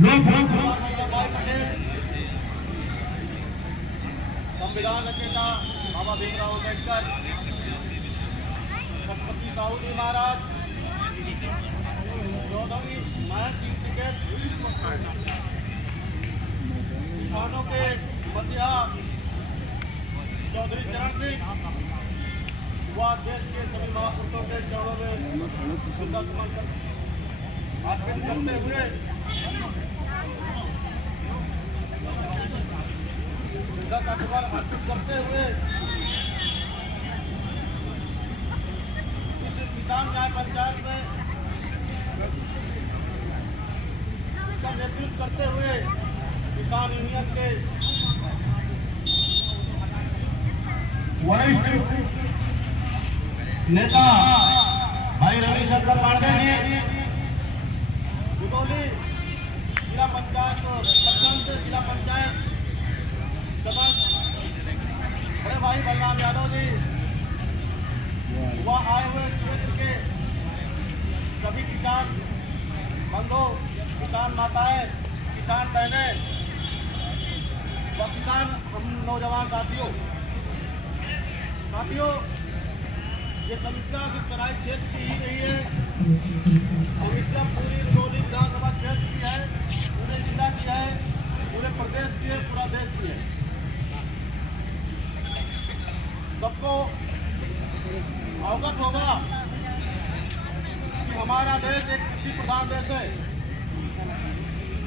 संविधान रचयिता बाबा भीमराव अम्बेडकर, छत्रपति साहू जी महाराज, चौधरी महंत सिंह टिकैत, किसानों के मसीहा चौधरी चरण सिंह, व देश के सभी महापुरुषों के चरणों में श्रद्धासुमन अर्पित करते हुए इस किसान न्याय पंचायत में इसका नेतृत्व करते हुए किसान यूनियन के वरिष्ठ नेता भाई रविशंकर पांडे जी, रुदौली जिला पंचायत जिला पंचायत सदस्य बड़े भाई बलराम यादव जी, वह आए हुए क्षेत्र के सभी किसान बंधु, किसान माताएं, किसान बहनें व किसान हम नौजवान साथियों, ये समस्या सिर्फ तराई क्षेत्र की ही नहीं है, समस्या पूरी रुदौली विधानसभा क्षेत्र की है, पूरे जिला की है, पूरे प्रदेश की है, पूरा देश की है। सबको अवगत होगा कि हमारा देश एक कृषि प्रधान देश है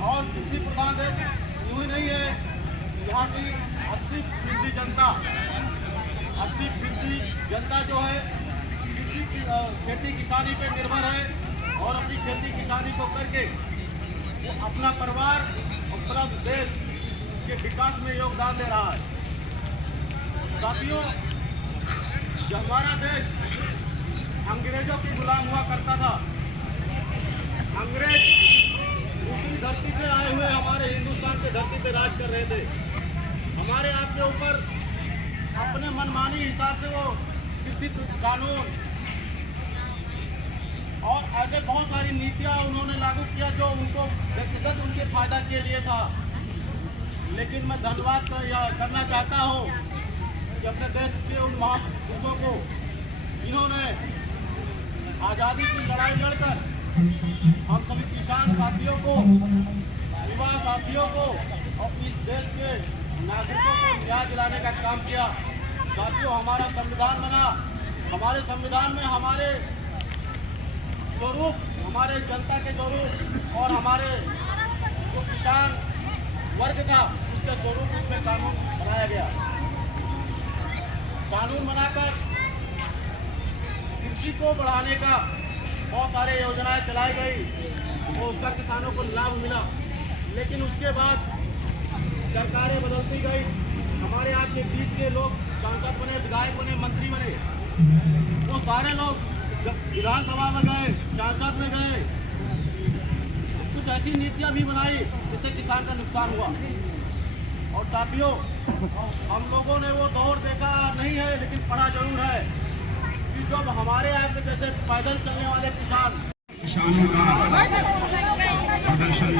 और कृषि प्रधान देश यूं ही नहीं है। यहाँ की 80% जनता जो है खेती किसानी पे निर्भर है और अपनी खेती किसानी को करके वो अपना परिवार और प्लस देश के विकास में योगदान दे रहा है। साथियों, जब हमारा देश अंग्रेजों की गुलाम हुआ करता था, अंग्रेज दूसरी धरती से आए हुए हमारे हिंदुस्तान के धरती पे राज कर रहे थे। हमारे आपके ऊपर अपने मनमानी हिसाब से वो कृषि कानून और ऐसे बहुत सारी नीतियां उन्होंने लागू किया जो उनको व्यक्तिगत उनके फायदा के लिए था। लेकिन मैं धन्यवाद करना चाहता हूं कि अपने देश के उन महापुरुषों को जिन्होंने आज़ादी की लड़ाई लड़कर हम सभी किसान साथियों को, युवा साथियों को और इस देश के नागरिकों को न्याय दिलाने का काम किया। साथियों, हमारा संविधान बना, हमारे संविधान में हमारे स्वरूप, हमारे जनता के स्वरूप और हमारे जो किसान वर्ग था उसके स्वरूप में कानून बनाया गया। कानून बनाकर कृषि को बढ़ाने का बहुत सारे योजनाएं चलाई गई और उसका किसानों को लाभ मिला। लेकिन उसके बाद सरकारें बदलती गई, हमारे यहाँ के बीच के लोग सांसद बने, विधायक बने, मंत्री बने, वो सारे लोग जब विधानसभा में गए, सांसद में गए, कुछ ऐसी नीतियां भी बनाई जिससे किसान का नुकसान हुआ। और साथियों, हम लोगों ने वो दौर देखा नहीं है लेकिन पढ़ा जरूर है कि जब हमारे यहाँ पे जैसे पैदल चलने वाले किसानों का प्रदर्शन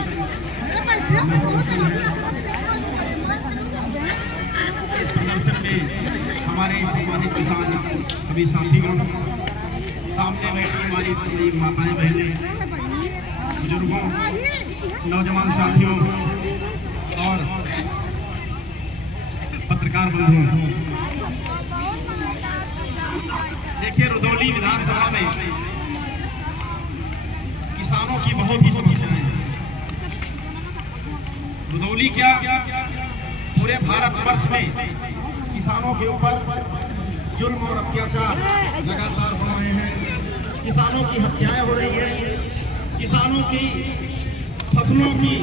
इस प्रदर्शन में हमारे सम्मानित किसान सभी साथीगण, सामने बैठी हमारी माताएं बहनें, बुजुर्गों, नौजवान साथियों और पत्रकार बंधुओं, देखिए रुदौली विधानसभा में किसानों की बहुत ही समस्याएं हैं। रुदौली क्या पूरे भारतवर्ष में किसानों के ऊपर जुल्म और अत्याचार लगातार हो रहे हैं, किसानों की हत्याएं हो रही है, किसानों की फसलों की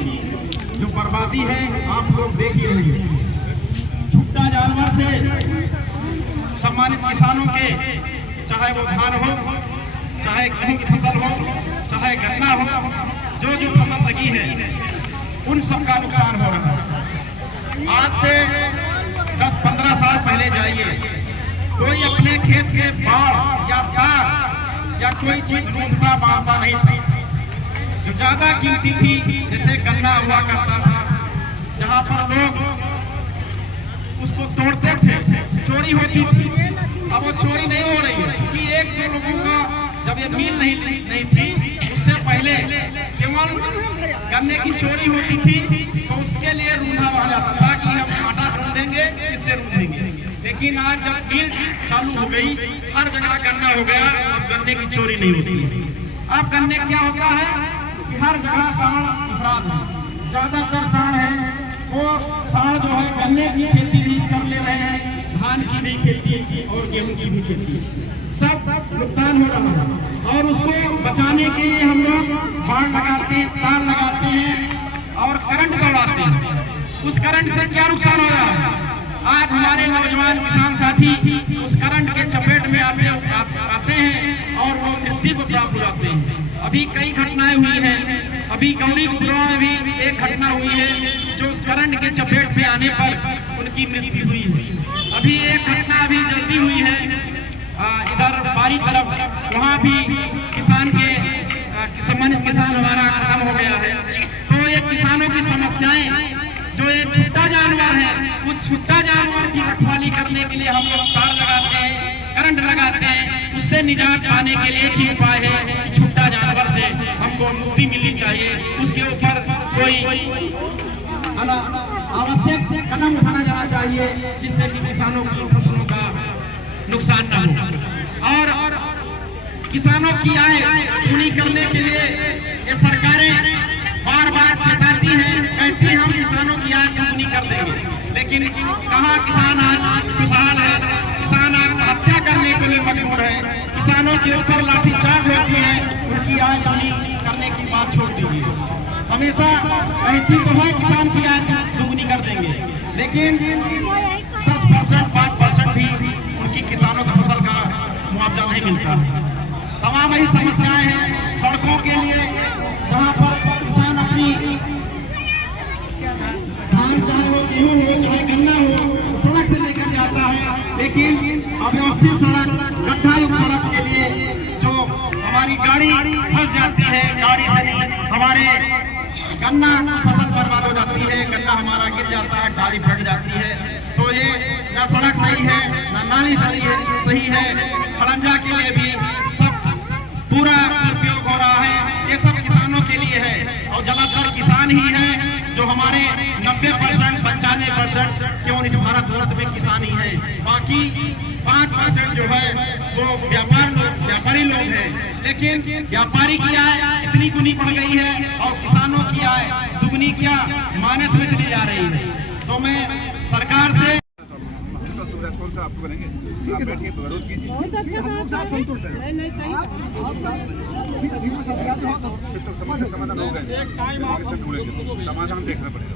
जो बर्बादी है आप लोग देख ही रहे हैं। छुट्टा जानवर से सम्मानित किसानों के, चाहे वो धान हो, चाहे गेहूं की फसल हो, चाहे गन्ना हो, जो फसल लगी है उन सब का नुकसान हो रहा है। आज से 10-15 साल पहले जाइए, कोई अपने खेत के बाढ़ या तार या कोई चीज ढूंढता बांधता नहीं था। जो जो ज्यादा कीमती थी, जैसे गन्ना हुआ करता था, जहाँ पर लोग उसको तोड़ते थे, चोरी होती थी। अब वो चोरी नहीं हो रही है, क्योंकि एक दो लोगों का जब ये मिल नहीं थी, उससे पहले केवल गन्ने की चोरी होती थी, तो उसके लिए रूंधा बढ़ जाता था कि हम आटा समझ देंगे, इससे रूंध देंगे। लेकिन आज जब मिल चालू हो गई, हर जगह गन्ना हो गया, अब गन्ने की चोरी नहीं होती। अब गन्ने क्या होता है कि हर जगह सांड अफराद है, ज्यादातर सांड है, वो सांड जो है गन्ने की खेती भी कर ले रहे हैं, धान की भी खेती और गेहूं की भी खेती, सब नुकसान हो रहा है। और उसको बचाने के लिए हम लोग बाड़ लगाते हैं, तार लगाते हैं और करंट दौड़ाते हैं। उस करंट से क्या नुकसान हो रहा है? आज हमारे नौजवान किसान साथी उस करंट के चपेट में आते हैं और वो मृत्यु को प्राप्त हो जाते हैं। अभी कई घटनाएं हुई हैं, अभी गौरीपुर में भी एक घटना हुई है जो उस करंट के चपेट में आने पर उनकी मृत्यु हुई है। अभी एक घटना अभी जल्दी हुई है इधर बारी तरफ, वहाँ भी किसान के संबंधित किसान हमारा खत्म हो गया है। तो ये किसानों की समस्याएं, जो ये छुट्टा जानवर है, उस छुट्टा जानवर की रखवाली करने के लिए हम लोग तार लगाते हैं, करंट लगाते हैं। उससे निजात पाने के लिए एक ही उपाय है कि छुट्टा जानवर से हमको मुक्ति मिलनी चाहिए, उसके ऊपर कोई आवश्यक कदम उठाना जाना चाहिए, जिससे कि किसानों की फसलों का नुकसान न हो। और किसानों की आय पूरी करने के लिए ये सरकारें बार बार चेताती हैं, कहती हैं हम किसानों की आय पूरी कर देंगे, लेकिन कहाँ किसान आज खुशहाल है? किसान आत्महत्या करने के लिए मजबूर है, किसानों के ऊपर लाठीचार्ज होती है, उनकी आय पूरी करने की बात छोड़ दीजिए। हमेशा कहती तो है किसान की आय दुगनी कर देंगे, लेकिन 10%, 5% भी उनकी किसानों की फसल का मुआवजा नहीं मिलता। तमाम ऐसी समस्याएं हैं सड़कों के लिए, जहाँ पर किसान अपनी धान चाहे वो गेहूं हो चाहे गन्ना हो, सड़क से लेकर जाता है, लेकिन अव्यवस्थित सड़क, गड्ढायुक्त सड़क के लिए जो हमारी गाड़ी फंस जाती है, गाड़ी से हमारे गन्ना फसल बर्बाद हो जाती है, गन्ना हमारा गिर जाता है, डाली फट जाती है। तो ये न सड़क सही है, न नाली सही है, खड़ंजा के लिए भी सब पूरा उपयोग हो रहा है। ये सब किसानों के लिए है, और ज्यादातर किसान ही है जो हमारे 90%, 95% केवल इस भारतवर्ष में किसान ही है। बाकी 5% जो है वो व्यापारी लोग हैं, लेकिन व्यापारी की आय इतनी गुनी बढ़ गई है और किसानों की आय दुगनी क्या माइनस में चली जा रही है। तो मैं सरकार से रेस्पॉन्स आपको करेंगे, आप बैठ के विरोध कीजिए। आप संतुष्ट हैं? फिर तो समस्या समाधान हो गए, समाधान देखना पड़ेगा।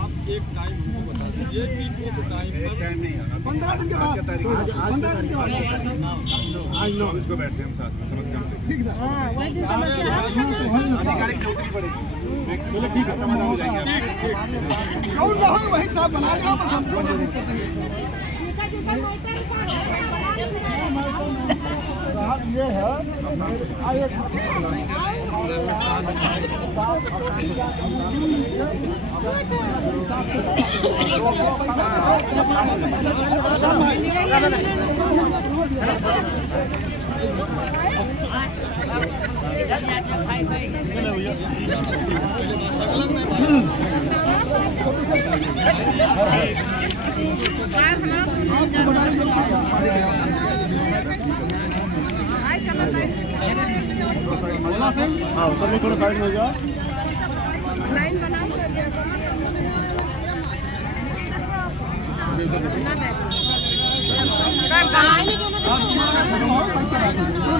आप एक टाइम हमको बता दीजिए कि इस टाइम पर टाइम नहीं है, 15 दिन के बाद, 15 दिन के बाद आज 24 को बैठते हैं हम साथ में, समस्या ठीक है। गाड़ी उतनी पड़ेगी, ठीक है, समाधान हो जाएंगे। कौन ना हो वही साहब बना लिया, हमको नहीं दिक्कत नहीं। ये है हाँ, सब लोग थोड़ा साइड में हो जाओ।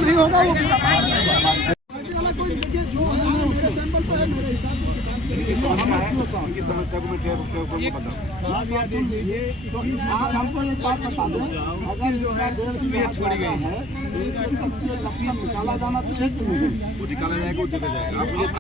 नहीं होगा वो कोई देखिए जो मेरे टेम्पल पर है, मेरे उनकी समस्या को मैं बता आप हमको एक बात बता दें, अगर जो है 1.5 छोड़ी गई है, लकड़ी निकाला जाना चाहिए कि नहीं? वो निकाला जाएगा, वो जगह जाएगा। आप मुझे